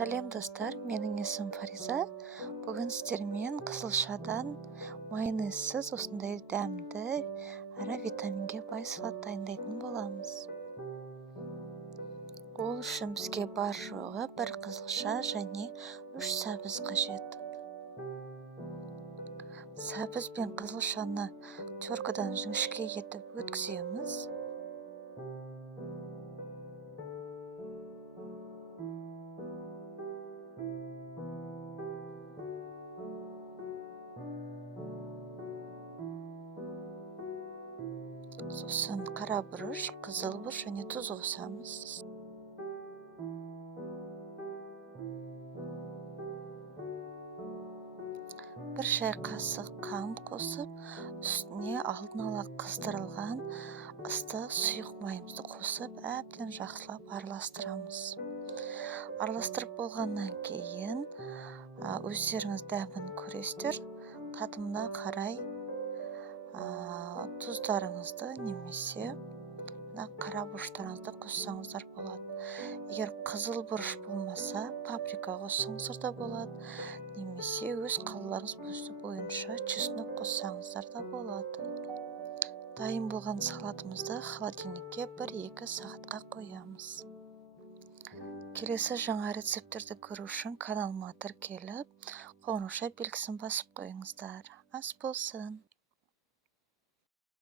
Сәлем достар, менің есімім Фариза. Бүгін сіздермен қызылшадан майонезсіз осындай дәмді әрі витаминге бай салат дайындайтын боламыз. Ол үшін бізге бар жоғы бір қызылша және 3 сәбіз қажет. Сәбіз бен қызылшаны теркадан жіңішке етіп өткіземіз. Сосын қара бұрыш, қызыл бұрыш және тұз қосамыз. Бір шай қасық қант қосып, үстіне алдын ала қыздырылған ыстық сұйық майымызды қосып, әбден жақсылап араластырамыз. Араластырып болғаннан кейін өздеріңіз дәмін көресіздер. Татымына қарай тұздарыңызды немесе қара бұрыштарыңызды қоссаңыздар болады. Егер қызыл бұрыш болмаса, паприка қоссаңыздар да болады, немесе өз қалауларыңыз бойынша чеснок қоссаңыздар да болады. Дайын болған салатымызды холодильникке 1-2 сағатқа қоямыз. Келесі жаңа рецептерді көру үшін каналыма тіркеліп, қоңырауша белгісін басып қойыңыздар. Ас болсын!